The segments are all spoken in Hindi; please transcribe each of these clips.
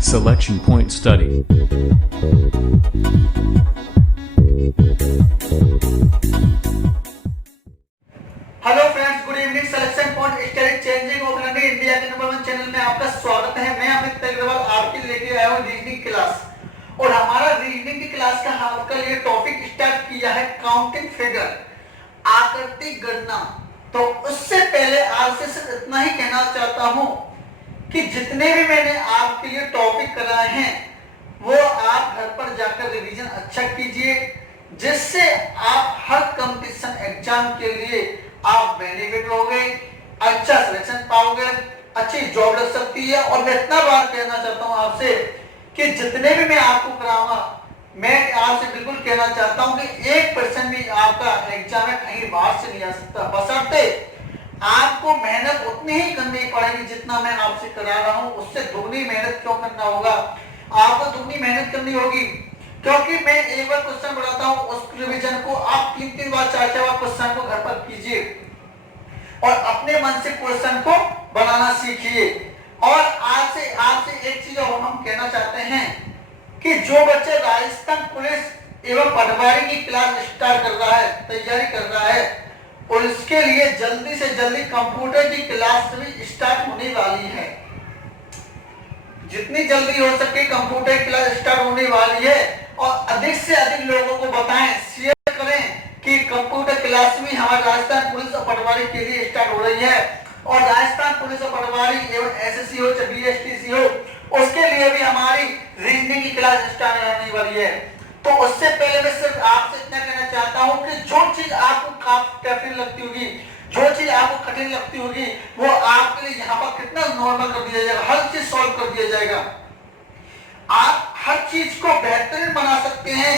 Selection Point Study. Hello friends, good evening. Selection point study changing of learning India के नंबर 1 चैनल में आपका स्वागत है। मैं अमित अग्रवाल आपके लेके आया हूँ रीजनिंग क्लास। और हमारा रीजनिंग की क्लास का आपका लिए टॉपिक स्टार्ट किया है काउंटिंग फिगर, आकृति गणना। तो उससे पहले आपसे सिर्फ इतना ही कहना चाहता हूँ कि जितने भी मैंने आपके लिए टॉपिक कराए हैं वो आप घर पर जाकर रिवीजन अच्छा कीजिए, जिससे आप हर कंपटीशन एग्जाम के लिए आप बेनिफिट लोगे, अच्छा सिलेक्शन पाओगे, अच्छी जॉब लग सकती है। और मैं इतना बार कहना चाहता हूं आपसे कि जितने भी मैं आपको कराऊंगा, मैं आपसे बिल्कुल कहना चाहता हूं कि 1% भी आपका एग्जाम में कहीं बाहर से नहीं आ सकता, बशर्ते आपको मेहनत उतनी ही करनी पड़ेगी जितना मैं आपसे करा रहा हूं। उससे दुगनी मेहनत क्यों करना होगा, आपको दुगनी मेहनत करनी होगी, क्योंकि मैं एक बार क्वेश्चन बनाता हूं, उस रिवीजन को आप 3-3 बार 4-4 बार क्वेश्चन को घर पर कीजिए और अपने मन से क्वेश्चन को बनाना सीखिए। और आज से आपसे एक चीज और हम कहना चाहते हैं कि जो बच्चे राजस्थान पुलिस एवं पटवारी की क्लास स्टार्ट कर रहा है, तैयारी कर रहा है, और इसके लिए जल्दी से जल्दी कंप्यूटर की क्लास भी स्टार्ट होने वाली है। जितनी जल्दी हो सके कंप्यूटर क्लास स्टार्ट होने वाली है। और अधिक से अधिक लोगों को बताएं, शेयर करें कि कंप्यूटर क्लास भी हमारे राजस्थान पुलिस और पटवारी के लिए स्टार्ट हो रही है। और राजस्थान पुलिस और पटवारी एवं एसएससी हो चाहे बीएसटीसी हो, उसके लिए भी हमारी रीजनिंग की क्लास स्टार्ट होने वाली है। तो उससे पहले मैं सिर्फ आपसे इतना कहना चाहता हूं कि जो चीज आपको काफी कठिन लगती होगी, जो चीज आपको कठिन लगती होगी, वो आपके लिए यहाँ पर कितना नॉर्मल कर दिया जाएगा, हर चीज सॉल्व कर दिया जाएगा। आप हर चीज को बेहतरीन बना सकते हैं।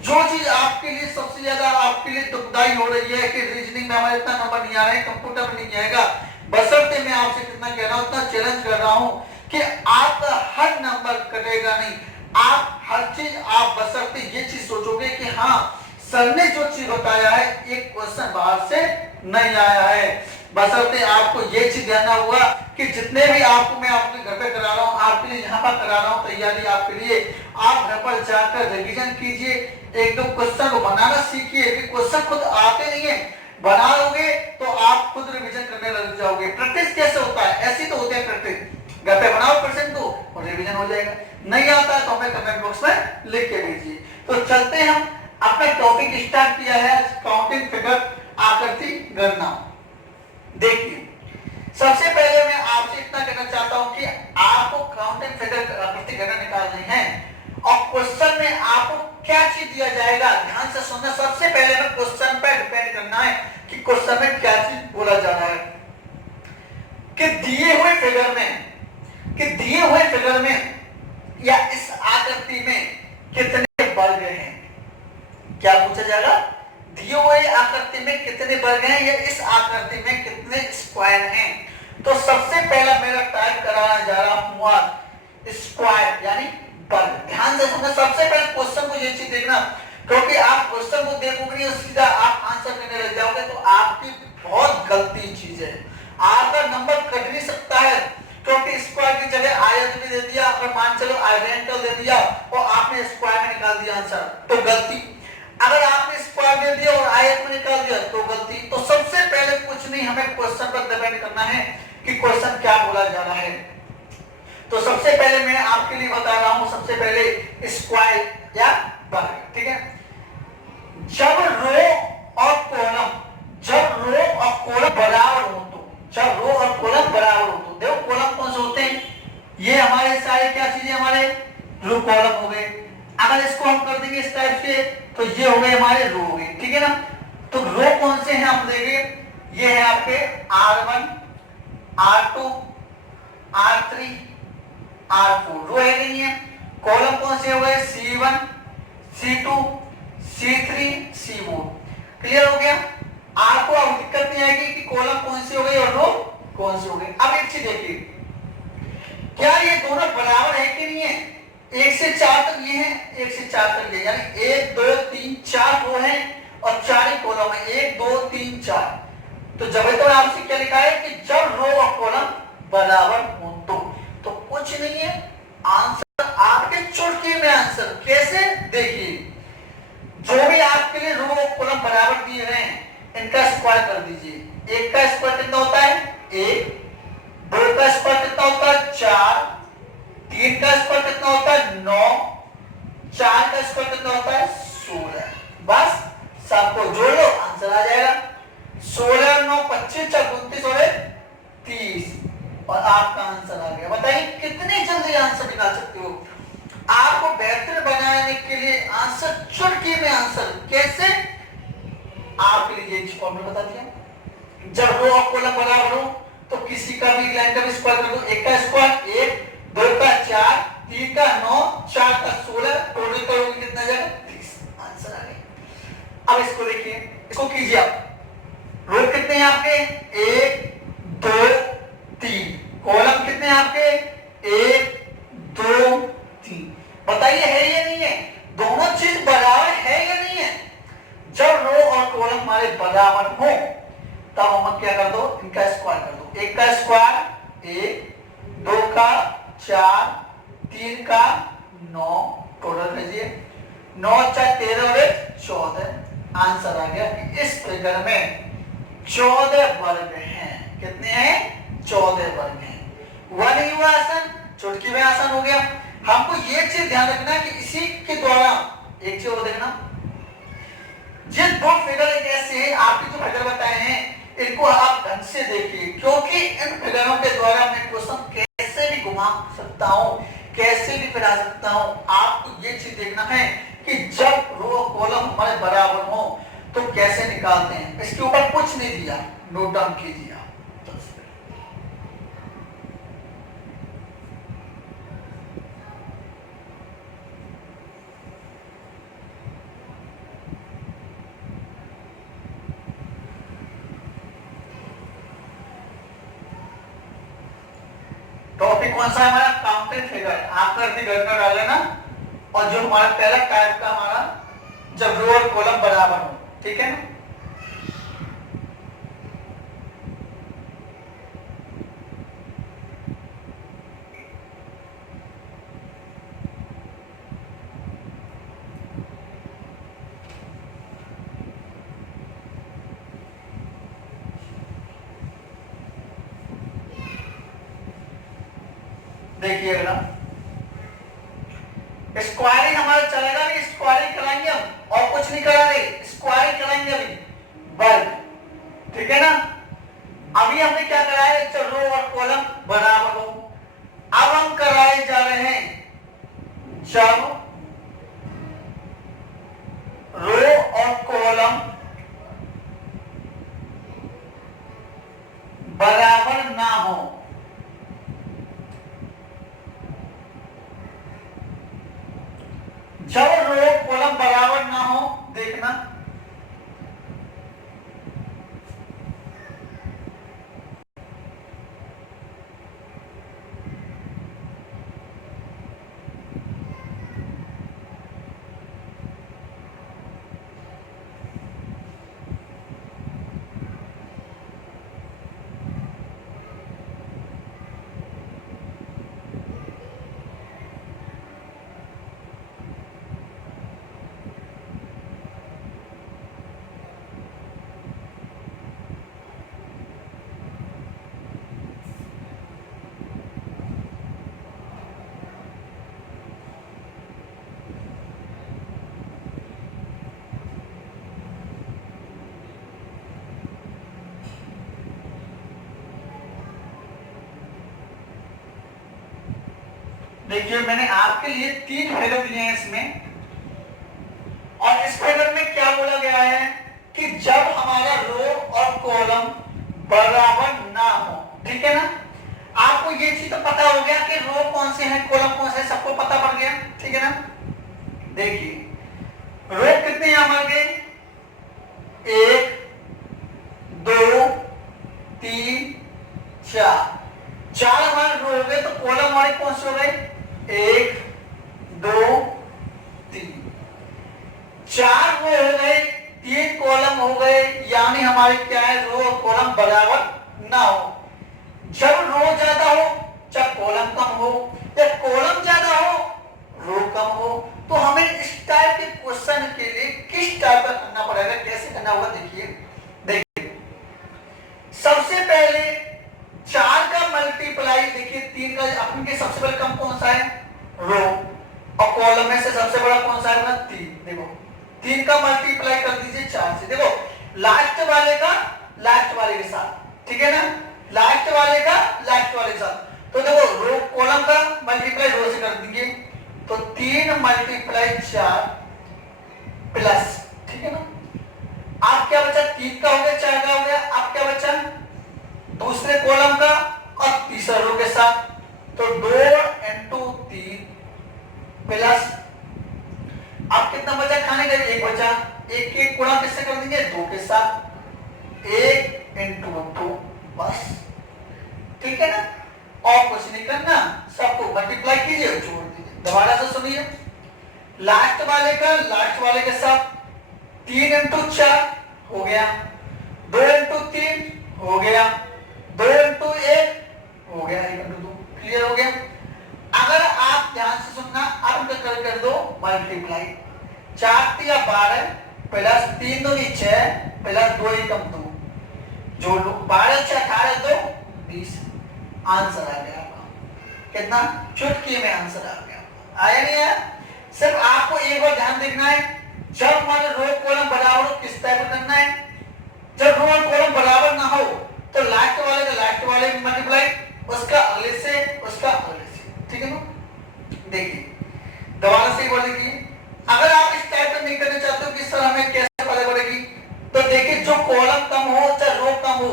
जो चीज आपके लिए सबसे ज्यादा आपके लिए दुखदाई हो रही है कि रीजनिंग में हमारे इतना नंबर नहीं आ रहा है, कंप्यूटर में नहीं आएगा, बशर्ते मैं आपसे कितना कह रहा हूं, इतना चैलेंज कर रहा हूं कि आपका हर नंबर कटेगा नहीं। आप हर चीज आप बशर्ते ये चीज सोचोगे कि हाँ, सर ने जो चीज बताया है एक क्वेश्चन बाहर से नहीं आया है। बशर्ते आपको ये चीज जानना हुआ कि जितने भी आपको मैं आपके घर पे करा रहा हूँ, आपके लिए यहाँ पर करा रहा हूँ तैयारी आपके लिए, आप घर पर जाकर रिवीजन कीजिए, एक दो क्वेश्चन को बनाना सीखिए। कि क्वेश्चन खुद आते नहीं है, बनाओगे तो आप खुद रिवीजन करने लग जाओगे। प्रैक्टिस कैसे होता है, ऐसी तो होती है प्रैक्टिस। घर पे बनाओ क्वेश्चन को और रिवीजन हो जाएगा। नहीं आता है तो हमें कमेंट बॉक्स में लिख के भेजिए। तो चलते हैं, हम अपना टॉपिक स्टार्ट किया है काउंटिंग फिगर, आकृति गणना। देखिए, सबसे पहले मैं आपसे इतना कहना चाहता हूं कि आपको काउंटिंग फिगर आकृति गणना निकालनी है। और क्वेश्चन में आपको क्या चीज दिया जाएगा, ध्यान से सुनना। सबसे पहले हमें क्वेश्चन पर डिपेंड करना है कि क्वेश्चन में क्या चीज बोला जा रहा है। कि दिए हुए फिगर में या इस आकृति में कितने वर्ग हैं, क्या पूछा जाएगा, दिए हुए आकृति में कितने वर्ग हैं या इस आकृति में कितने स्क्वायर हैं। तो सबसे पहला मेरा टाइप कराना जा रहा हूं स्क्वायर यानी वर्ग। ध्यान से सुनना, सबसे पहले क्वेश्चन को ये चीज देखना, क्योंकि आप क्वेश्चन को देखोगे और सीधा आप आंसर करने लग जाओगे तो आपकी बहुत गलती चीज है, आपका नंबर कट नहीं सकता है। क्योंकि स्क्वायर की जगह आयत भी दे दिया, अगर मान चलो आइडेंटिकल दे दिया और आपने स्क्वायर में निकाल दिया आंसर, तो गलती। अगर आपने स्क्वायर दे दिया और आयत में निकाल दिया तो गलती। तो सबसे पहले कुछ नहीं, हमें क्वेश्चन पर डिपेंड करना है कि क्वेश्चन क्या बोला जा रहा है। तो सबसे पहले मैं आपके लिए बता रहा हूं, सबसे पहले स्क्वायर या वर्ग, ठीक है। जब रो और कॉलम बराबर हो, तो जब रो और कॉलम बराबर हो, तो देखो कॉलम कौन से होते हैं, ये हमारे सारे क्या चीजें, हमारे रो कॉलम हो गए। अगर इसको हम कर देंगे इस टाइप से तो ये हो गए हमारे रो हो गए, ठीक है ना। तो रो कौन से हैं हम देखेंगे, ये है आपके R1, R2, R3, R4 रो है नहीं है। कॉलम कौन से हो गए, C1, C2, C3, C4। Clear हो गया। आपको अब दिक्कत नहीं आएगी कि कॉलम कौन सी हो गई और रो कौन सी हो गई। अब एक चीज देखिए, क्या ये दोनों बराबर है कि नहीं है। 1 से 4 तक ये है, 1 से 4 तक ये, यानी 1 2 3 4 रो है और 4 ही कॉलम है, 1 2 3 4। तो जब तो आपसे क्या लिखा है कि जब रो और कॉलम बराबर हो तो कुछ नहीं है, आंसर आपके चुटकी में आंसर कैसे देखिए, जो भी आपके लिए रो कॉलम बराबर दिए हैं इनका स्क्वायर कर दीजिए। एक का स्क्वायर कितना होता है 1, दो का स्क्वायर कितना होता है 4, तीन का स्क्वायर कितना होता है 9, चार का स्क्वायर कितना होता है 16। बस सबको जोड़ लो आंसर आ जाएगा। 16 और 9 25, 4 29 और 30 और आपका आंसर आ गया। बताइए कितनी जल्दी आंसर निकाल सकते हो। आपको बेहतर बनाने के लिए आंसर चुटकी में आंसर कैसे, आपके लिए ये फॉर्मूला बता दिया। जब रो और कॉलम बराबर हो तो किसी का भी लाइन का भी स्क्वायर कर दो। एक का स्क्वायर 1, दो का 4, तीन का 9, चार का 16, टोटल करोगे कितना जाएगा 30। आंसर आ गया। अब इसको देखिए, इसको कीजिए आप। रो कितने हैं आपके 1 2 3, कॉलम कितने हैं आपके 1 2 3। बताइए है या नहीं है, दोनों चीज बराबर है या नहीं है। जब रो और कॉलम हमारे बराबर हो तब हम क्या कर दो, इनका स्क्वायर कर दो। एक का स्क्वायर 1, दो का 4, तीन का 9, टोटल कीजिए 9 4 13 और 14। आंसर आ गया कि इस फिगर में 14 वर्ग हैं। कितने हैं 14 वर्ग हैं। हुआ नहीं हुआ आसान, चुटकी में आसान हो गया। हमको ये चीज ध्यान रखना कि इसी के द्वारा एक चीज और देखना, जिस दो फिगर एक ऐसे हैं, आपके जो फिगर बताए हैं इनको आप ढंग से देखिए, क्योंकि इन फिगरों के द्वारा मैं क्वेश्चन कैसे भी घुमा सकता हूं, कैसे भी करा सकता हूं। आपको ये चीज देखना है कि जब रो कॉलम हमारे बराबर हो तो कैसे निकालते हैं। इसके ऊपर कुछ नहीं दिया, नोट डाउन कीजिए आप। टॉपिक कौन सा है हमारा, काउंटेड फिगर। आकृति गणना डाल लेना। और जो हमारा पहला टाइप का हमारा जब रो और कॉलम बराबर हो, ठीक है ना। देखिए अगला स्क्वायरिंग हमारा चलेगा नहीं, स्क्वायरिंग कराएंगे हम और कुछ नहीं करा रहे, स्क्वायरिंग कराएंगे अभी वर्ग, ठीक है ना। अभी हमने क्या कराया, जब रो और कॉलम बराबर हो। अब हम कराए जा रहे हैं जब रो और कॉलम बराबर ना हो। जब रो कॉलम बराबर ना हो, देखना देखिए मैंने आपके लिए 3 फिगर दिए हैं इसमें, और इस फिगर में क्या बोला गया है कि जब हमारा रो और कॉलम बराबर ना हो, ठीक है ना। आपको ये चीज तो पता हो गया कि रो कौन से हैं, कॉलम कौन से हैं, सबको पता पड़ गया, ठीक है ना। देखिए रो कितने हैं हमारे, 1 2 3 4, 4 हमारे रो हो गए, तो कॉलम हमारे कौन से हो गए, 1 2 3, 4 रो हो गए, 3 कॉलम हो गए, यानी हमारे क्या है, रो और कॉलम बराबर ना हो। जब रो ज्यादा हो चाहे कॉलम कम हो या कॉलम ज्यादा हो रो कम हो, तो हमें इस टाइप के क्वेश्चन के लिए किस टाइप का करना पड़ेगा, कैसे करना होगा, देखिए सबसे पहले 4 का मल्टीप्लाई, देखिए 3 का अपन के सबसे बड़ा कम कौन सा है रो, और कॉलम में से सबसे बड़ा कौन सा है 3, देखो 3 का मल्टीप्लाई कर दीजिए 4 से, देखो लास्ट वाले का लास्ट वाले के साथ, ठीक है ना, लास्ट वाले का लास्ट वाले के साथ, तो देखो रो कॉलम का मल्टीप्लाई रो से कर देंगे, तो 3 मल्टीप्लाई 4 प्लस, ठीक है ना, आप क्या बचा 3 का हो गया 4 का हो गया, आप क्या बचा दूसरे कॉलम का और तीसरे रो के साथ, तो 2 इंटू 3 प्लस, अब कितना बचा खाने का 1 बचा, 1 के गुणा किससे कर देंगे 2 के साथ, 1 इंटू 2 बस, ठीक है ना, और कुछ नहीं करना, सबको मल्टीप्लाई कीजिए और जोड़ दीजिए। दोबारा से सुनिए, लास्ट वाले का लास्ट वाले के साथ 3 इंटू 4 हो गया, 2 इंटू 3 हो गया, 2 इंटू 1 हो गया, 1 इंटू 2 क्लियर हो गया। अगर आप ध्यान से सुनना, अब कर दो मल्टीप्लाई, 4 या 12 प्लस 3 दूनी 6 प्लस 2 एकम 2, जोड़ लो 12 6 18 2 20, आंसर आ गया आपका, कितना चुटकी में आंसर आ गया, आया नहीं आया। सिर्फ आपको एक बार ध्यान देखना है, जब हमारे रो कॉलम बराबर हो किस टाइप का करना है, जब रो और कॉलम बराबर ना हो तो लास्ट वाले का लास्ट वाले में मल्टीप्लाई, उसका अगले से उसका अगले से, ठीक है ना। देखिए दोबारा से एक बार देखिए, अगर आप इस टाइप का नहीं करना चाहते हो कि सर हमें कैसे पता पड़ेगी, तो देखिए जो कॉलम कम हो चाहे रो कम हो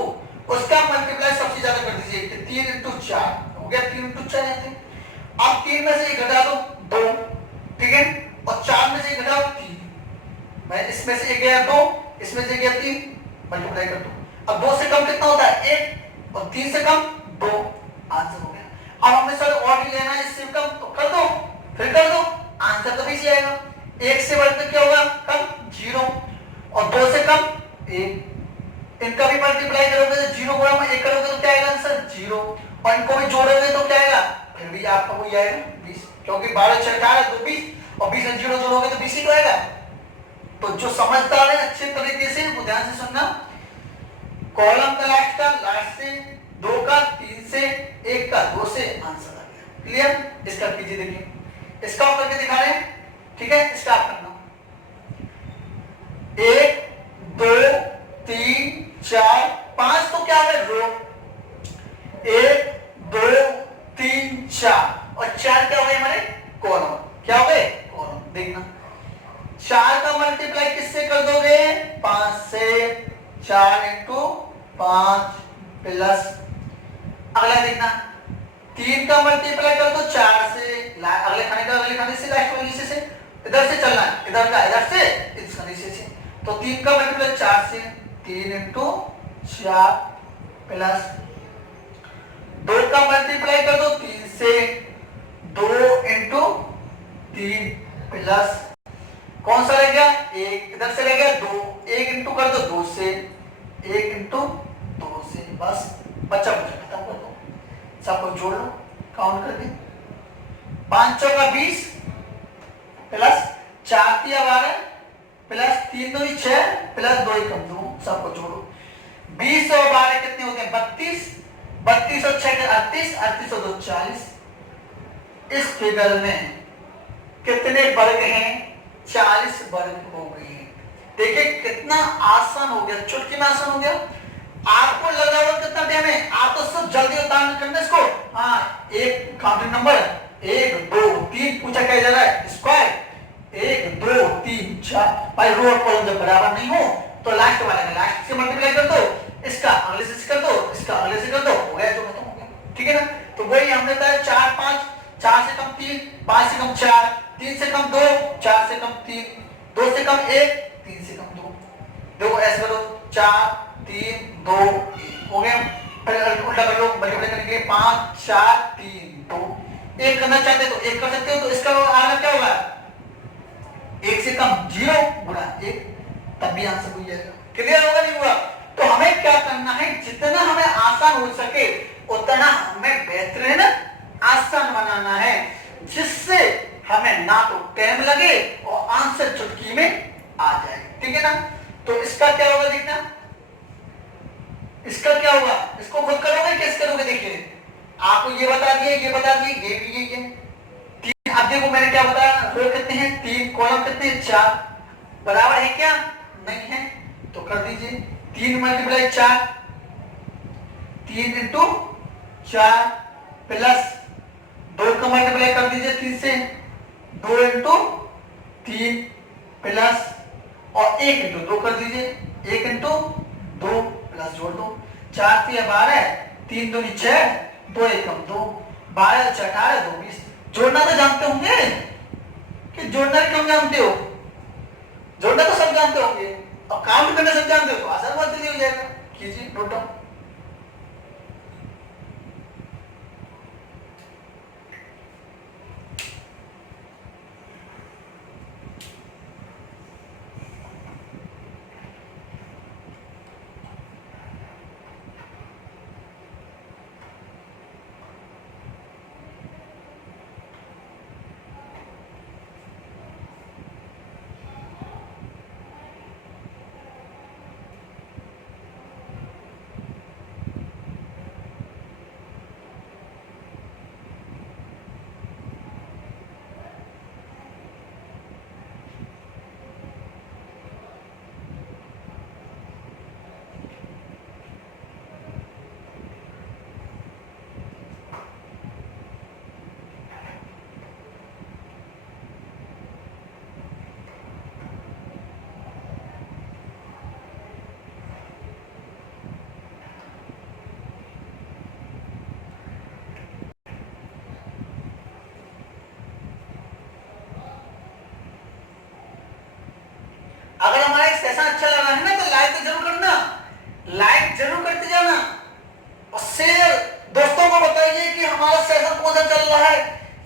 उसका मल्टीप्लाई सबसे ज्यादा कर दीजिए, 3 इंटू 4 हो गया, 3 इंटू 4 आते, अब 3 में से 1 घटा दो 2, ठीक है, और 4 में से 1 घटाओ 3, मैं इसमें से 1 गया 2, इसमें से 1 गया 3, मल्टीप्लाई कर दो, अब 2 से कम कितना होता है 1, और 3 से कम 2, आंसर हो गया। अब हमें सर और भी लेना है, इससे कम तो कर दो, फिर कर दो, आंसर तो भी आएगा। 1 से बढ़कर क्या होगा कम 0, और 2 से कम 1, इनका भी मल्टीप्लाई करोगे तो 0 गुणा में 1 करोगे तो क्या आएगा आंसर 0, और इनको भी जोड़ोगे तो क्या आएगा फिर भी आपका वही आएगा 20, क्योंकि 12 6 18 2 20, और 20 में 0 जोड़ोगे तो 20 ही तो आएगा। तो जो समझदार है अच्छे तरीके से वो ध्यान से सुनना, कॉलम का लास्ट से 2 का 3 से 1 का 2 से आंसर आ गया, क्लियर। इसका कीजिए, देखिए इसका आप करके दिखा रहे हैं, ठीक है, इसका आप करना 1 2 3 4 5, तो क्या है रो, 1 2 3 4 और 4 क्या हो गए हमारे कॉलम, क्या हो गए कॉलम। देखना 4 का मल्टीप्लाई किससे कर दोगे 5 से, 4 इंटू 5 प्लस, अगला देखना 3 का मल्टीप्लाई कर दो 4 से, अगले खाने का अगले खाने से, लास्ट वाले से, इधर से चलना है, इधर का इधर से, इस खाने से, तो 3 का मल्टीप्लाई 4 से, 3 इंटू 4 प्लस, 2 का मल्टीप्लाई कर दो 3 से, 2 इंटू 3 प्लस, कौन सा रह गया 1, इधर से रह गया 2, 1 इंटू कर दो 2 से, 1 इंटू 2 से, बस बच्चा खत्म कर दो, सबको जोड़ लो काउंट करके, 5 चौका 20 प्लस 4 तिया 12 प्लस 3 2 6 प्लस 2 एकम 2, सबको जोड़ो, 20 और 12 कितने होते हैं 32, 32 और 6 38, 38 और 2 40। इस फिगर में कितने वर्ग हैं 40 वर्ग हो गए हैं। देखिए कितना आसान हो गया, चुटकी में आसान हो गया। आपको लग रहा होगा कितना टाइम है, आप तो सब जल्दी उतार करना इसको, हाँ एक काउंटिंग नंबर 1 2 3 पूछा क्या जा रहा है स्क्वायर, 1 2 3 4, भाई रो और कॉलम जब बराबर नहीं हो तो लास्ट वाले का लास्ट से मल्टीप्लाई कर दो, इसका अगले से कर दो, इसका अगले से कर दो, हो गया जो खत्म हो गया, ठीक है ना। तो वही हमने कहा 4 5, 4 से कम 3, 5 से कम 4, 3 से कम 2, 4 से कम 3, 2 से कम 1, 3 से कम 2, देखो ऐसे करो 4 3 2 1 हो गया। फिर उल्टा कर लो, मल्टीप्लाई करने के लिए 5 4 3 2, 1 करना चाहते तो 1 कर सकते हो, तो इसका आंसर क्या होगा 1 से कम 0 गुणा 1, तब भी आंसर हो जाएगा। क्लियर होगा नहीं हुआ। तो हमें क्या करना है, जितना हमें आसान हो सके उतना हमें बेहतरीन आसान बनाना है, जिससे हमें ना तो टाइम लगे और आंसर चुटकी में आ जाए। ठीक है ना? तो इसका क्या होगा देखना, इसका क्या होगा, इसको खुद करोगे कैसे करोगे? देखिए आपको ये बता दिए, ये बता दिए, ये भी ये तीन। अब देखो मैंने क्या बताया, रो कितने हैं? 3, कॉलम कितने हैं? 4। बराबर है क्या? नहीं है तो कर दीजिए 3 मल्टीप्लाई 4, 3 इंटू 4 प्लस 2 का मल्टीप्लाई कर दीजिए 3 से, 2 इंटू 3 प्लस और 1 इंटू 2 कर दीजिए, 1 इंटू 2 प्लस जोड़ दो, 4 3 12, 3 2 6, 2 1 2, 12 6 18, 2 20। जोड़ना तो जानते होंगे कि जोड़ना क्यों जानते हो? जोड़ना तो सब जानते होंगे और काउंट करना सब जानते हो तो आसान बात जल्दी हो जाएगा। कीजिए नोट डाउन। अगर हमारा एक सेशन अच्छा लगा है ना तो लाइक तो जरूर करना, लाइक जरूर करते जाना और शेयर दोस्तों को बताइए कि हमारा सेशन कौन सा चल रहा है,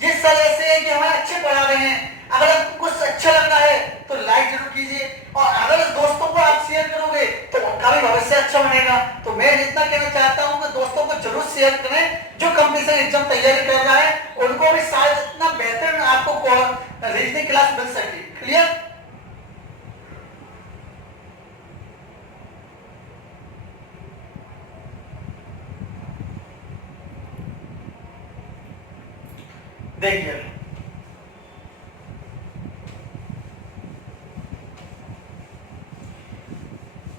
जिस तरह से कि हमें अच्छे पढ़ा रहे हैं। अगर आपको कुछ अच्छा लग रहा है तो लाइक जरूर कीजिए और अगर दोस्तों को आप शेयर करोगे तो उनका भी भविष्य अच्छा बनेगा। तो मैं जितना कहना चाहता हूं कि दोस्तों को जरूर शेयर करें जो कंपटीशन एग्जाम तैयारी कर रहा है, उनको भी शायद इतना बेहतर आपको रीजनिंग क्लास मिल सके। क्लियर? देखिए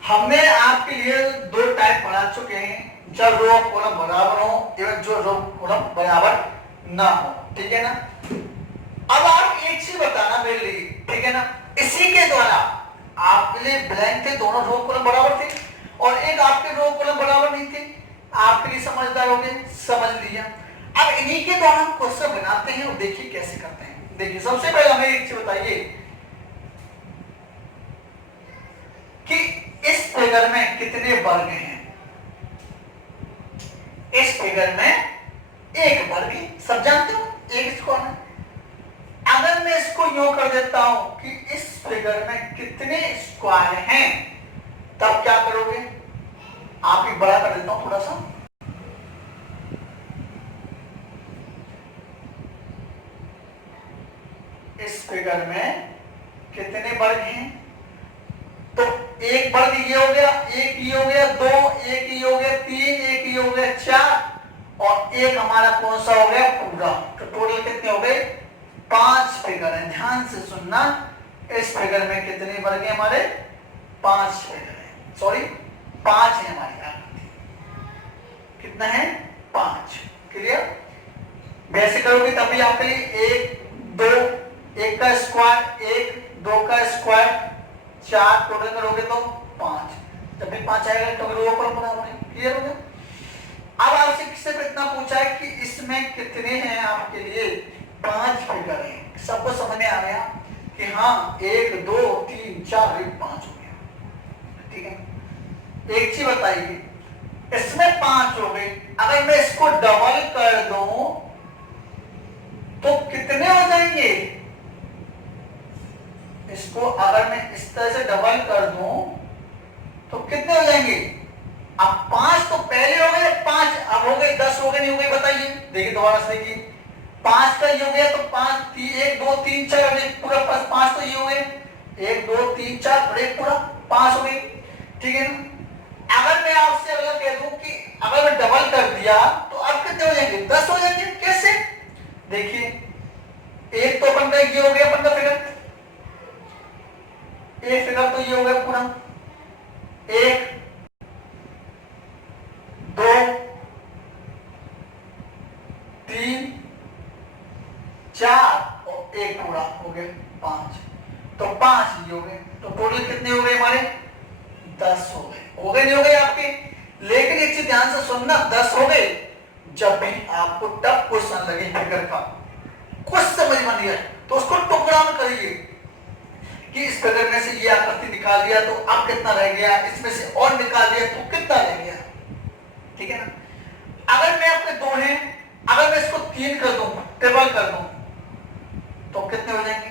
हमने आपके लिए 2 टाइप पढ़ा चुके हैं, जब रो और कॉलम बराबर हो एवं जो रो कॉलम बराबर ना हो। ठीक है ना? अब आप एक चीज बताना मेरे लिए, ठीक है ना? इसी के द्वारा आपके लिए ब्लैंक थे, दोनों रो कॉलम बराबर थे और एक आपके रो कॉलम बराबर नहीं थे। आपके लिए समझदार हो गए, समझ लिया। अब इन्हीं के द्वारा हम क्वेश्चन बनाते हैं और देखिए कैसे करते हैं। देखिए सबसे पहले हमें एक चीज बताइए कि इस फिगर में कितने वर्ग हैं? इस फिगर में एक वर्ग है, सब जानते हो, एक स्क्वायर है। अगर मैं इसको यूं कर देता हूं कि इस फिगर में कितने स्क्वायर हैं, तब क्या करोगे? आप ही बड़ा कर देता हूं थोड़ा सा। इस फिगर में कितने वर्ग हैं? तो एक वर्ग ये हो गया, एक ये हो गया, 2, एक ये हो गया, 3, एक ये हो गया, 4 और एक हमारा कौन सा हो गया? पूरा। तो टोटल कितने हो गए? 5 फिगर है। ध्यान से सुनना, इस फिगर में कितने वर्ग हैं हमारे? 5 फिगर है, सॉरी 5 है हमारी आकृति। कितना है? 5। क्लियर? वैसे करोगे तब भी आपके लिए 1 2 1 का स्क्वायर, 1 2 का स्क्वायर, 4 टोटल करोगे तो 5। जब भी 5 आएगा तो रो कॉलम बराबर है। क्लियर हो गया? अब आपसे किससे इतना पूछा है कि इसमें कितने हैं? आपके लिए 5 फिगर हैं। सबको समझ में आ गया कि हाँ 1 2 3 4 5 हो गया। ठीक है? एक चीज बताइए, इसमें 5 हो गए, अगर मैं इसको डबल कर दूं तो कितने हो जाएंगे? इसको अगर मैं इस तरह से डबल कर दूं तो कितने हो जाएंगे? अब 5 तो पहले हो गए, 5 अब हो गए, 10 हो गए, नहीं हो गए? बताइए। देखिए दोबारा से देखिए, 5 का ये हो गया तो 5 1 2 3 4 एक पूरा 5 तो ये हो गए 1 2 3 4 और एक पूरा 5 हो गए, ठीक है ना। अगर मैं आपसे अगला कह दूं कि अगर मैं डबल कर दिया तो अब कितने हो जाएंगे 10 हो जाएंगे। कैसे, देखिए एक तो अपन का ये हो गया अपन का फिगर, एक फिगर तो ये हो गया पूरा 1 2 3 4 और एक पूरा हो गया 5, तो 5 ये हो गए, तो टोटल कितने हो गए हमारे 10 हो गए नहीं हो गए आपके। लेकिन एक चीज ध्यान से सुनना, 10 हो गए जब भी आपको टफ क्वेश्चन लगे फिगर का, कुछ समझ में नहीं आए तो उसको टुकड़ा में करिए कि इस फिगर में से ये आकृति निकाल दिया तो अब कितना रह गया, इसमें से और निकाल दिया तो कितना रह गया, ठीक है ना। अगर मैं अपने 2 हैं, अगर मैं इसको 3 कर दूं, ट्रिपल कर दूं तो कितने हो जाएंगे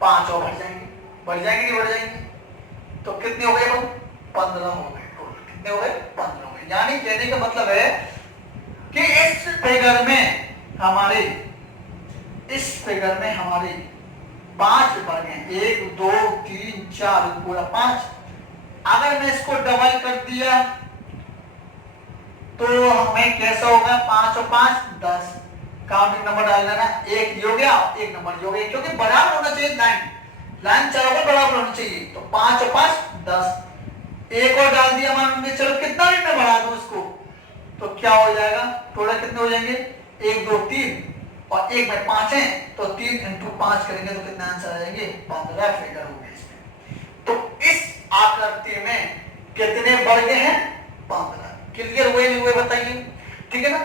5 और बढ़ जाएंगे नहीं बढ़ जाएंगे, तो कितने हो गए 15 हो गए टोटल, कितने हो गए 15 हो गए। यानी कहने का मतलब है कि इस फिगर में हमारे 5 वर्ग हैं, 1 2 3 4 पूरा 5। अगर मैं इसको डबल कर दिया तो हमें कैसा होगा 5 और 5 10, काउंटिंग नंबर डाल देना, एक ये हो गया एक नंबर ये हो गया, क्योंकि बराबर होना चाहिए लाइन चारों पर बराबर होनी चाहिए, तो 5 और 5 10, एक और डाल दिया मान लीजिए, चलो कितना भी मैं बढ़ा दूं इसको तो क्या हो जाएगा, टोटल कितने हो जाएंगे 1 2 3 और एक में 5 है तो 3 × 5 करेंगे तो कितना आंसर आ जाएंगे 15 फिगर हो गए इसमें। तो इस आकृति में कितने वर्ग हैं 15। क्लियर हुए नहीं हुए बताइए, ठीक है ना।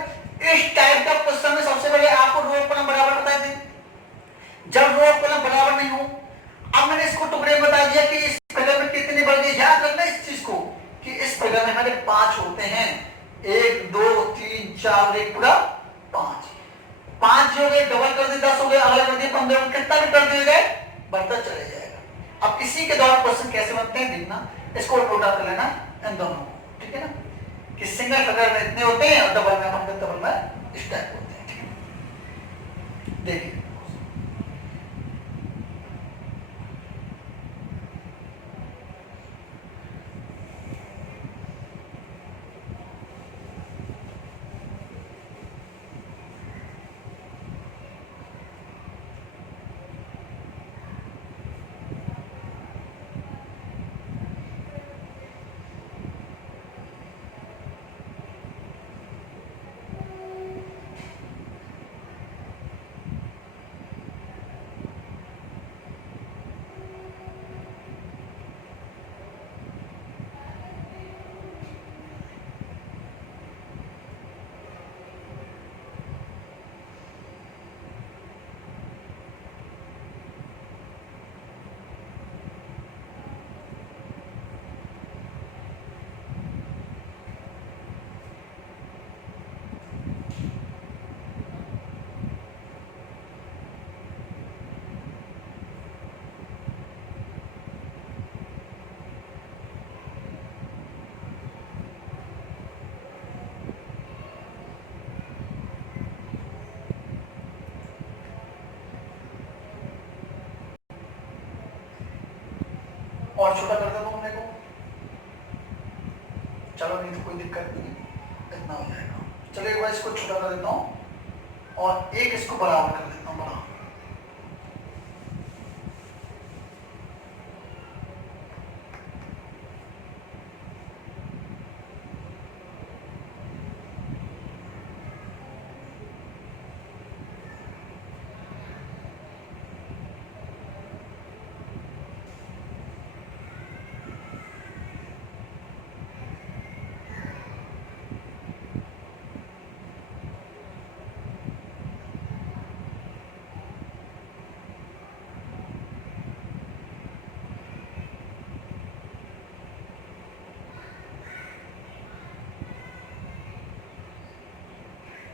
इस टाइप का क्वेश्चन में सबसे पहले आपको रो कॉलम बराबर बताए थे, जब रो कॉलम बराबर नहीं हो, अब मैंने इसको टुकड़े में बता दिया कि इस फिगर में कितने वर्ग हैं। याद रखना इस चीज को कि इस फिगर में हमारे 5 होते हैं, 1 2 3 4 एक पूरा 5 हो गए, डबल कर दिए 10 हो गए, अगला कर दिए 15, कितना भी कर दिए गए बढ़ता चले जाएगा। अब इसी के द्वारा क्वेश्चन कैसे बनते हैं देखना, इसको टोटल कर लेना इन दोनों, ठीक है ना, कि सिंगल फिगर में इतने होते हैं और डबल में अपन डबल में इस टाइप होते हैं, ठीक है। देखिए और छोटा कर देता हूं अपने को, चलो नहीं तो कोई दिक्कत नहीं है, इतना हो जाएगा। चलो एक बार इसको छोटा कर देता हूं और एक इसको बराबर कर देता हूं बड़ा।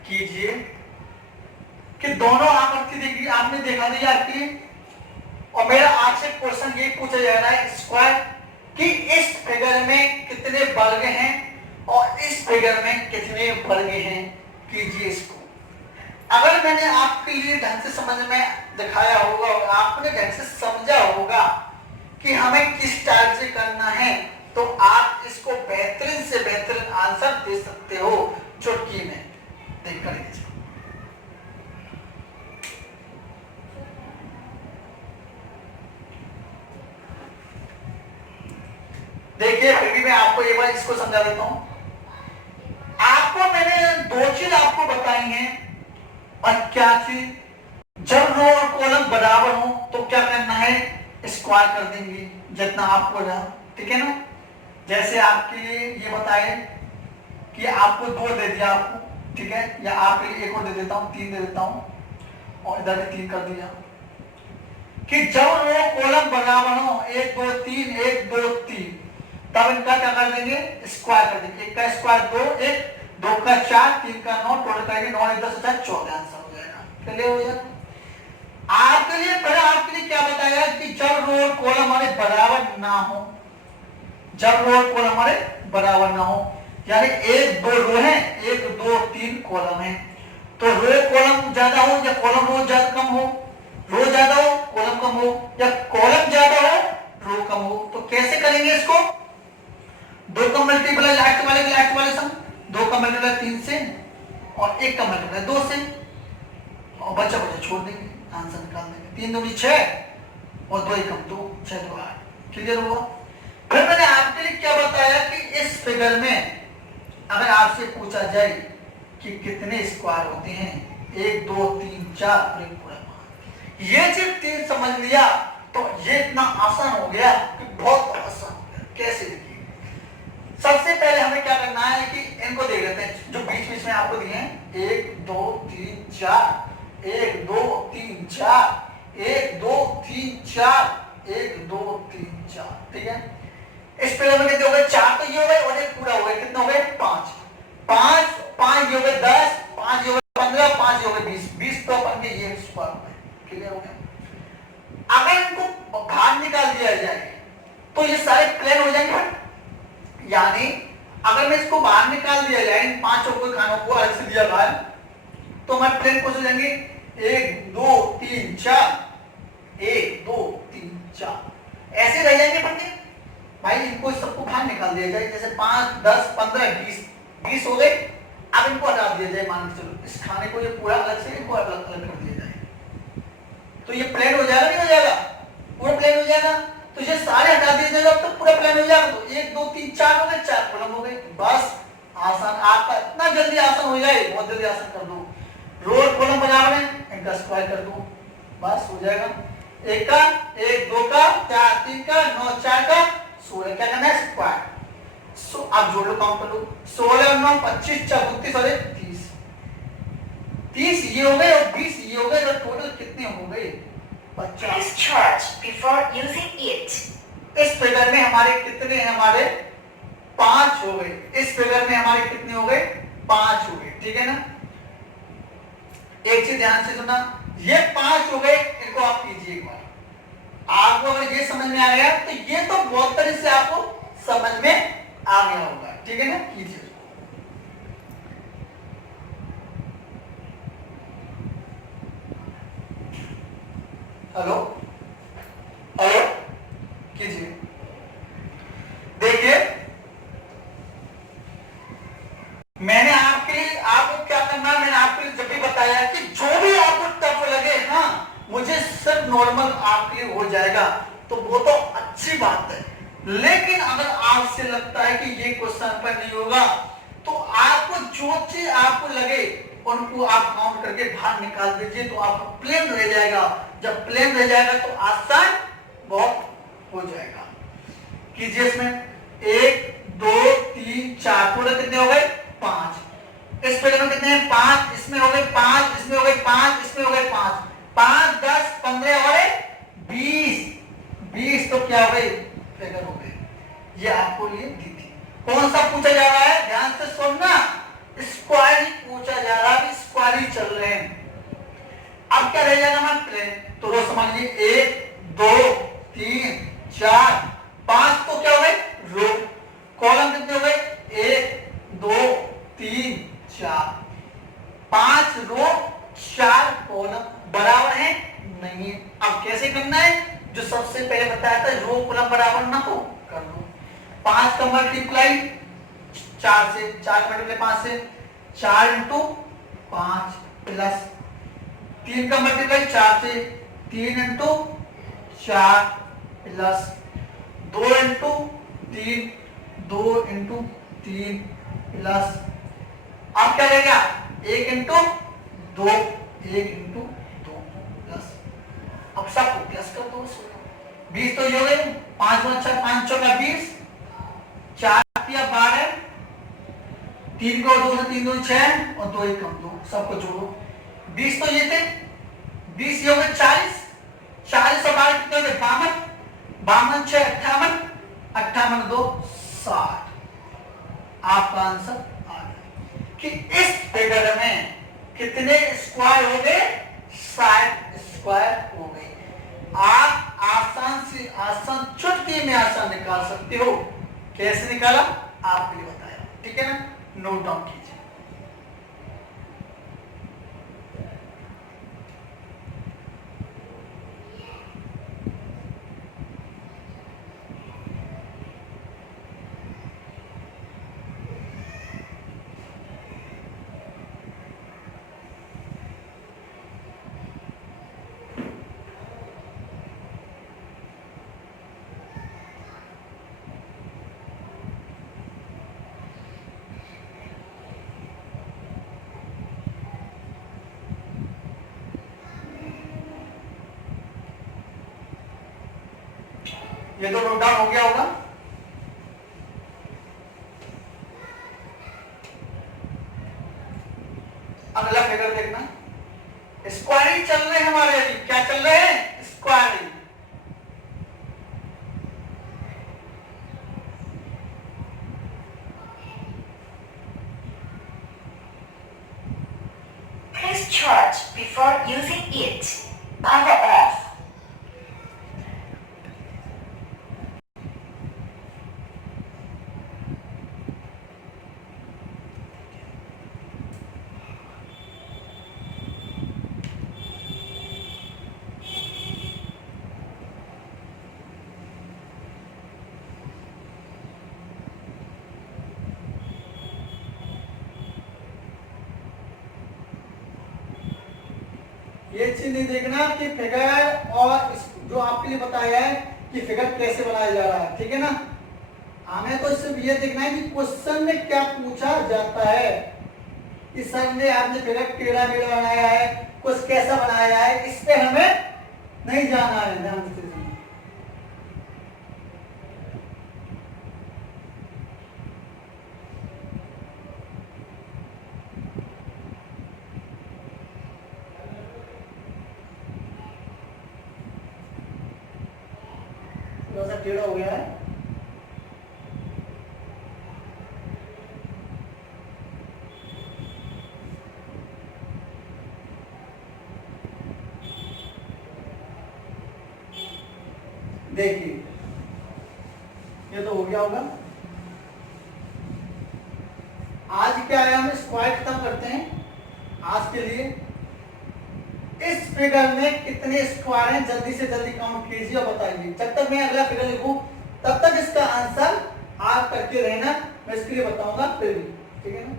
कीजिए कि दोनों आकृति देखी आपने देखा नहीं आपकी, और मेरा आपसे क्वेश्चन ये पूछा जा रहा है स्क्वायर कि इस फिगर में कितने वर्ग हैं और इस फिगर में कितने वर्ग हैं। कीजिए इसको, अगर मैंने आपके लिए ढंग से समझ में दिखाया होगा और आपने ढंग से समझा होगा कि हमें किस टाइप से करना है, तो आप इसको बेहतरीन से बेहतरीन आंसर दे सकते हो चुटकी में देख कर। देखिए फिर भी मैं आपको एक बार इसको समझा देता हूं। आपको मैंने दो चीज आपको बताई हैं, और क्या चीज, जब रो और कॉलम बराबर हो तो क्या करना है, स्क्वायर कर देंगे जितना आपको रहा, ठीक है ना। जैसे आपके लिए ये बताए कि आपको 2 दे दिया आपको, ठीक है, या आपके लिए एक और दे देता हूं, 3 दे देता हूं, और इधर भी 3 कर दिया, कि जब रो कॉलम बराबर हो 1 2 3 1 2 3, तब इनका क्या कर देंगे, स्क्वायर कर देंगे। 1 का स्क्वायर 2, 1 2 का 4, 3 का 9, टोटल करेंगे 9 1 10 14, आंसर हो जाएगा। क्लियर हो जाएगा। आपके लिए पहले आपके लिए क्या बताया कि जब रो और कॉलम हमारे बराबर ना हो, जब रो और कॉलम हमारे बराबर ना हो, यानी 1 2 रो है, 1 2 3 कॉलम है, तो रो कॉलम ज्यादा हो या कॉलम रो ज्यादा कम हो, रो ज्यादा हो कॉलम कम हो, या कॉलम ज्यादा हो रो कम हो, तो कैसे करेंगे इसको, 2 का मल्टीप्लाई लास्ट वाले सम, 2 का मल्टीप्लाई 3 से और 1 का मल्टीप्लाई 2 से, और बचा छोड़ देंगे, आंसर निकाल देंगे। 3 दूनी 6 और 2 एकम 2, 6 2 8। क्लियर हुआ। फिर मैंने आपके लिए क्या बताया कि इस फिगर में अगर आपसे पूछा जाए कि कितने स्क्वायर होते हैं, 1 2 3 4 और एक पूरा 5, ये चीज 3 समझ लिया तो ये इतना आसान हो गया कि बहुत आसान हो गया। कैसे देखिए, सबसे पहले हमें क्या करना है कि इनको देख लेते हैं जो बीच बीच में आपको दिए हैं, 1 2 3 4, 1 2 3 4, 1 2 3 4, 1 2 3 4, ठीक है। इस पेड़ में कितने हो गए, 4 तो ये हो गए और एक पूरा हो गया, कितने हो गए 5, 5 5 ये हो गए 10, 5 ये हो गए 15, 5 ये हो गए 20, 20 तो अपन के ये स्क्वायर हो गए। क्लियर हो गया। अगर इनको बाहर निकाल दिया जाए तो ये सारे प्लेन हो जाएंगे, यानी अगर मैं इसको बाहर निकाल दिया जाए, इन 5 को खानों को अलग से दिया गया, तो हमारे प्लेन कौन से जाएंगे, 1 2 3 4, 1 2 3 4 ऐसे रह जाएंगे बच्चे। भाई इनको सबको बाहर निकाल दिया जाए, जैसे 5 10 15 20 20 हो गए। अब इनको हटा दिया जाए, मान के चलो इस खाने को ये पूरा अलग से इनको अलग अलग कर दिया जाए, तो ये प्लेन हो जाएगा, नहीं हो जाएगा, पूरा प्लेन हो जाएगा। तो ये सारे हटा दिए जाएगा तो पूरा प्लेन हो जाएगा। तो 1 2 3 4 हो गए, 4 कॉलम हो गए, बस आसान। आपका इतना जल्दी आसान हो जाए, बहुत जल्दी आसान कर दो। रो और कॉलम बराबर है, इनका स्क्वायर कर दो, बस हो जाएगा। 1 का 1 2 का 4 3 का 9 4 का 16, क्या करना है, स्क्वायर। आप जोड़ लो, काउंट कर लो, 16 9 25 4 32 और 30, 30 ये हो गए और 20 ये हो गए, तो टोटल कितने हो गए, 50। Charge before using it. इस फिगर में हमारे कितने हैं, हमारे 5 हो गए। इस फिगर में हमारे कितने हो गए, 5 हो गए, ठीक है ना। एक चीज ध्यान से सुनना, ये 5 हो गए, इनको आप कीजिए एक बार। आपको अगर ये समझ में आ गया तो ये तो बहुत तरह से आपको समझ में आ गया होगा, ठीक है ना। कीजिए, हेलो हेलो कीजिए। देखिए मैंने आपके लिए, आपको क्या करना है, मैंने आपके लिए जब भी बताया कि जो भी आपको टफ लगे, हाँ मुझे सिर्फ नॉर्मल आपके लिए हो जाएगा, तो वो तो अच्छी बात है। लेकिन अगर आपसे लगता है कि ये क्वेश्चन पर नहीं होगा, तो आपको जो चीज आपको लगे उनको आप काउंट करके बाहर निकाल दीजिए, तो आपका प्लेन रह जाएगा। जब प्लेन रह जाएगा तो आसान बहुत हो जाएगा। कीजिए इसमें 1 2 3 4, पूरे कितने हो गए, 5। इस फिगर में कितने हैं, 5, इसमें हो गए 5, इसमें हो गए 5, इसमें हो गए 5, 5 10 15 और 20, 20 तो क्या हो गए, फिगर हो गए। ये आपको लिए दी थी। कौन सा पूछा जा रहा है, ध्यान से सुनना, स्क्वायर ही पूछा जा रहा है, स्क्वायर ही चल रहे हैं। अब क्या रह जाएगा हमारा प्लेन, तो रो समझ लीजिए 1 2 3 4 5, तो क्या हो गए रो। कॉलम कितने हो गए, 1 2 3 4, 5 रो करना है, जो सबसे पहले बताया था रो कॉलम बराबर ना हो कर दो। 5 का मल्टीप्लाई 4 से, 4 मल्टीप्लाई 5 से 4 इंटू 5 प्लस 3 का मल्टीप्लाई 4 से 3 into 4 plus 2 into 3 2 into 3 plus अब क्या रहेगा 1 इंटू 2 1 इंटू 2 प्लस अब सबको प्लस कर दो। 20 तो ये हो गए 5 गुना 4 5 चौका 20 4 या 12 3 को 2 से 3 2 6 और 2 1 कम 2 सबको जोड़ो 20 तो ये थे 20 ये हो गए 40 40 और 12 कितने हो गए 52 52 6 58 58 2 60। आपका आंसर आ गया कि इस फिगर में कितने स्क्वायर हो गए 60 स्क्वायर हो गए। आप आसान से आसान चुटकी में आसान निकाल सकते हो। कैसे निकाला आपके लिए बताया, ठीक है ना, नोट डाउन कीजिए। ये तो नोट डाउन हो गया होगा। अगला फिगर देखना, स्क्वायरिंग चल रहे हैं हमारे, अभी क्या चल रहे हैं squaring. Please charge before using it. Power off. ये चीज नहीं देखना कि फिगर और जो आपके लिए बताया है कि फिगर कैसे बनाया जा रहा है, ठीक है ना। हमें तो सिर्फ ये देखना है कि क्वेश्चन में क्या पूछा जाता है। कि सर ने आपने फिगर टेढ़ा मेढ़ा बनाया है, कुछ कैसा बनाया है, इस पे हमें नहीं जाना है। ध्यान से थोड़ा सा टेढ़ा हो गया है। देखिए ये तो हो गया होगा। आज क्या है, हम स्क्वायर खत्म करते हैं आज के लिए। इस फिगर में कितने स्क्वायर हैं जल्दी से जल्दी काउंट कीजिए और बताइए। जब तक मैं अगला फिगर लिखूं तब तक इसका आंसर आप करके रहना, मैं इसके लिए बताऊंगा फिर भी, ठीक है ना।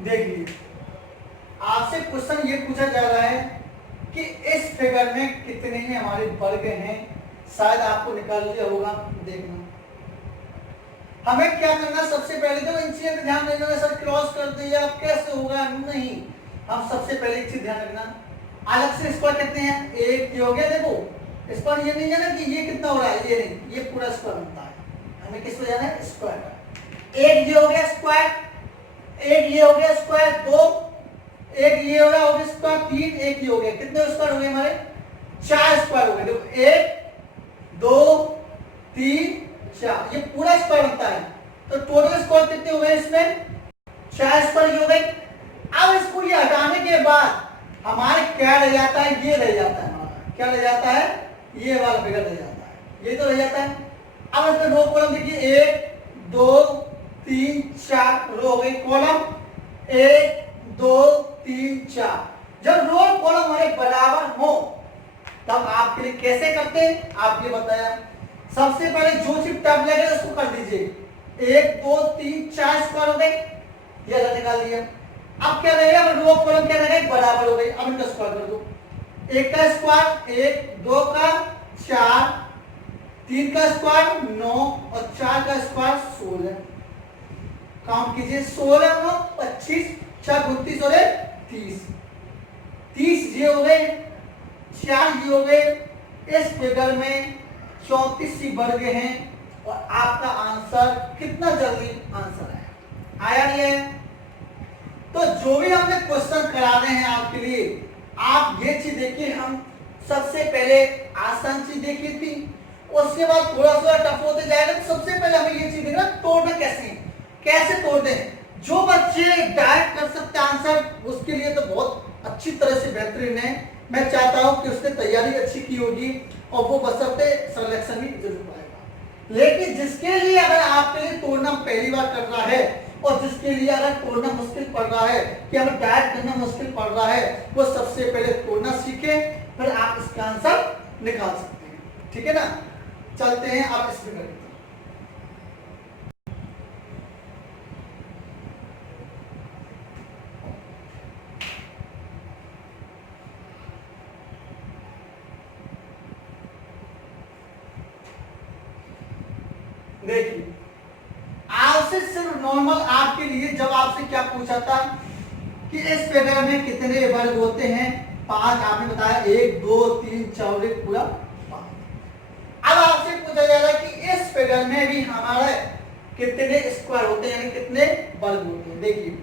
देखिए आपसे क्वेश्चन ये पूछा जा रहा है कि इस फिगर में कितने ही हमारे वर्ग हैं, शायद आपको निकाल लिया होगा। देखना हमें क्या करना, सबसे पहले तो इन चीजों पर ध्यान देना है। सर क्रॉस कर दिया अब कैसे होगा, नहीं, हम सबसे पहले एक चीज ध्यान रखना, अलग से स्क्वायर कितने हैं, एक ये हो गया। देखो इस पर ये नहीं है ना कि ये कितना हो रहा है, ये नहीं, ये पूरा स्क्वायर बनता है, हमें किस पे जाना है, स्क्वायर का। एक ये हो गया स्क्वायर, एक ये हो गया स्क्वायर, दो, एक ये हो गया स्क्वायर, तीन, एक ये हो गया, कितने स्क्वायर हो गए हमारे, 4 स्क्वायर हो गए। देखो 1 2 3 4, ये पूरा स्क्वायर बनता है। तो टोटल स्क्वायर कितने हो गए इसमें, 4 स्क्वायर हो गए। अब इसको ये हटाने के बाद हमारे क्या रह जाता है, ये रह जाता है हमारा, क्या रह जाता है, ये वाला फिगर रह जाता है, ये तो रह जाता है। अब इसमें रो कॉलम देखिए, 1 2 3 4 रो हो गई, कॉलम 1 2 3 4। जब रो कॉलम हमारे बराबर हो तब आपके लिए कैसे करते हैं, आप ये बताया। सबसे पहले जो चीज टैब लगे उसको कर दीजिए, 1 2 3 4 स्क्वायर हो गए, ये अलग निकाल दिया। अब क्या रहेगा, रो कॉलम क्या रहेगा, बराबर हो गई। अब इनका स्क्वायर कर दो, 1 का स्क्वायर 1, 2 का 4, 3 का स्क्वायर 9 और 4 का स्क्वायर 16। काउंट कीजिए, 16 9 25, 4 29 और 30, 30 ये हो गए, 4 ये हो गए। इस फिगर में 34 ही वर्ग हैं और आपका आंसर कितना जल्दी आंसर आया नहीं है। तो जो भी हमने क्वेश्चन कराने हैं आपके लिए, आप ये चीज देखिए, हम सबसे पहले आसान चीज देखी थी, उसके बाद थोड़ा सा टफ होते जाएगा। तो सबसे पहले हमें ये चीज देखना, तोड़ना कैसे तोड़ते हैं। जो बच्चे डायरेक्ट कर सकते आंसर, उसके लिए तो बहुत अच्छी तरह से बेहतरीन है। मैं चाहता हूं कि उसने तैयारी अच्छी की होगी और वो बशर्ते सिलेक्शन भी जरूर पाएगा। लेकिन जिसके लिए अगर आपके लिए तोड़ना पहली बार कर रहा है और जिसके लिए अगर तोड़ना मुश्किल पड़ रहा है, कि हमें डायरेक्ट करना मुश्किल पड़ रहा है, वो सबसे पहले तोड़ना सीखे, फिर आप इसका आंसर निकाल सकते हैं। ठीक है ना, चलते हैं आप इस फिगर की। देखिए आपसे सिर्फ नॉर्मल आपके लिए, जब आपसे क्या पूछा था कि इस फिगर में कितने वर्ग होते हैं, 5 आपने बताया, 1 2 3 4 पूरा 5। अब आपसे पूछा जा रहा है कि इस फिगर में भी हमारे कितने स्क्वायर होते हैं, यानी कितने वर्ग होते हैं। देखिए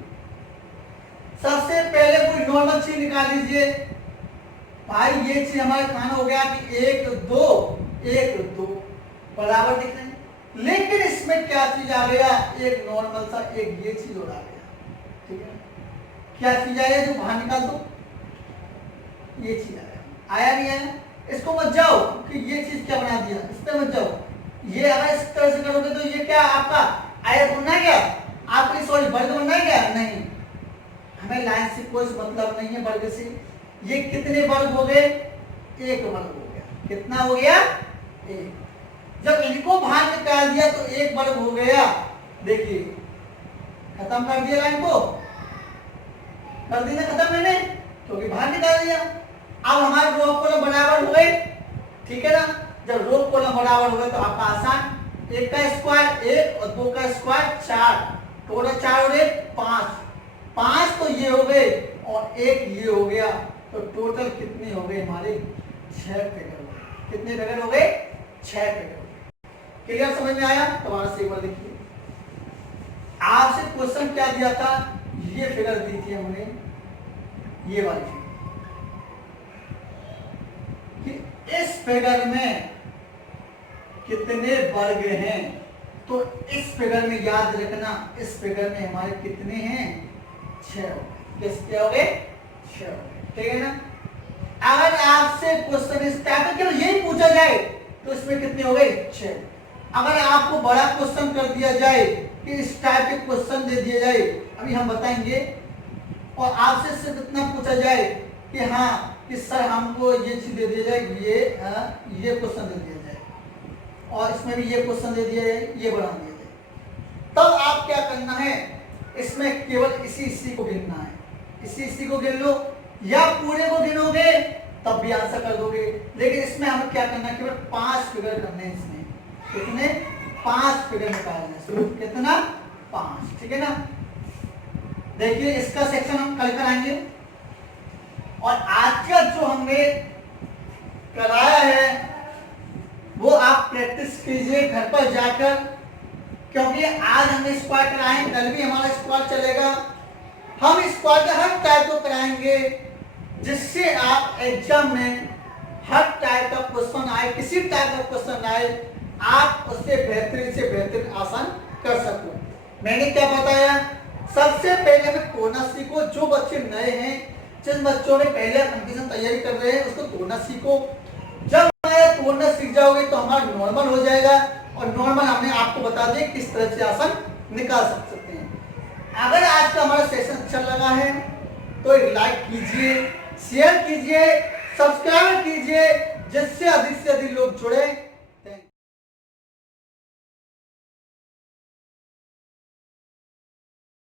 सबसे पहले कोई नॉर्मल चीज निकाल लीजिए भाई, ये चीज हमारा खाना हो गया कि 1 2 1 2 बराबर दिख रहे हैं। लेकिन इसमें क्या चीज आ गया, एक नॉर्मल सा एक ये चीज और आ गया। ठीक है, क्या चीज आया, जो बाहर निकाल दो, ये चीज आया नहीं आया, इसको मत जाओ कि ये चीज क्या बना दिया, इस पे मत जाओ। ये अगर इस तरह से करोगे तो ये क्या आपका आयत बनना है, क्या आपकी सॉरी वर्ग बनना है, क्या नहीं, हमें लाइन से कोई मतलब नहीं है वर्ग से। ये कितने वर्ग हो गए, एक वर्ग हो गया। कितना हो गया, एक। जब इनको बाहर निकाल दिया तो एक वर्ग हो गया। देखिए खत्म कर दिया, लाइन को कर दी ना खत्म मैंने, क्योंकि बाहर निकाल दिया। अब हमारे रो कॉलम बराबर हो गए। ठीक है ना, जब रो कॉलम बराबर हो गए तो आपका आसान, 1 का स्क्वायर 1 और 2 का स्क्वायर 4, टोटल 4 और 1 5, 5 तो ये हो गए और 1 ये हो गया। तो टोटल कितने हो गए हमारे, 6 फिगर हो गए। कितने फिगर हो गए, 6 फिगर। क्लियर, समझ में आया? दोबारा से एक बार देखिए, आपसे क्वेश्चन क्या दिया था, ये फिगर दी थी हमने, ये वाली कि इस फिगर में कितने वर्ग हैं। तो इस फिगर में याद रखना, इस फिगर में हमारे कितने हैं, 6 हो गए। किसके हो गए, 6 हो गए। ठीक है ना, अगर आपसे क्वेश्चन इस टाइप का केवल यही पूछा जाए तो इसमें कितने हो गए, 6। अगर आपको बड़ा क्वेश्चन कर दिया जाए कि इस टाइप के क्वेश्चन दे दिए जाए, अभी हम बताएंगे, और आपसे सिर्फ इतना पूछा जाए कि हाँ कि सर हमको ये चीज दे दिया जाए, ये क्वेश्चन दे दिया जाए और इसमें भी ये क्वेश्चन दे दिया जाए, ये बढ़ा दिया जाए, तब आप क्या करना है, इसमें केवल इसी को गिनना है, इसी को गिन लो, या पूरे को गिनोगे तब भी आंसर कर दोगे। लेकिन इसमें हमें क्या करना है, केवल 5 फिगर करने हैं इसमें। कितने? 5 फिगर निकालने। कितना? 5। ठीक है ना। देखिए इसका सेक्शन हम कल कराएंगे, और आज का जो हमने कराया है वो आप प्रैक्टिस कीजिए घर पर जाकर, क्योंकि आज हमने स्क्वाड कराए, कल भी हमारा स्क्वाड चलेगा। हम स्क्वाड के हर टाइप को कराएंगे जिससे आप एग्जाम में हर टाइप का क्वेश्चन आए, किसी टाइप का क्वेश्चन आए, आप उससे बेहतरीन से बेहतरीन आसान कर सको। मैंने क्या बताया, सबसे पहले हमें तोड़ना सीखो। जो बच्चे नए हैं, जिन बच्चों ने पहले कंपटीशन तैयारी कर रहे हैं, उसको तोड़ना सीखो। जब तोड़ना सीख जाओगे तो हमारा नॉर्मल हो जाएगा, और नॉर्मल हमने आपको बता दिया किस तरह से आसान निकाल सकते हैं। अगर आज का हमारा सेशन अच्छा लगा है तो एक लाइक कीजिए, शेयर कीजिए, सब्सक्राइब कीजिए, जिससे अधिक से अधिक लोग जुड़े।